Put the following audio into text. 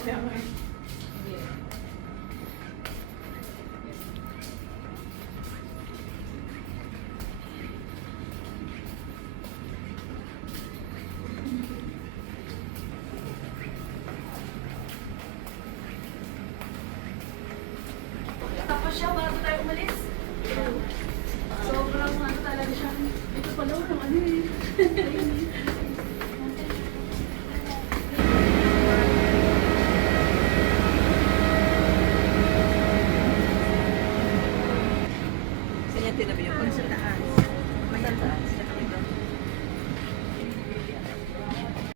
Kaya nga eh. Tapos siya bago tayo umalis. Sobrang ano talaga siya. Ito pala ng ano eh. Kanya tinabi yung pag sa taas. Matanda.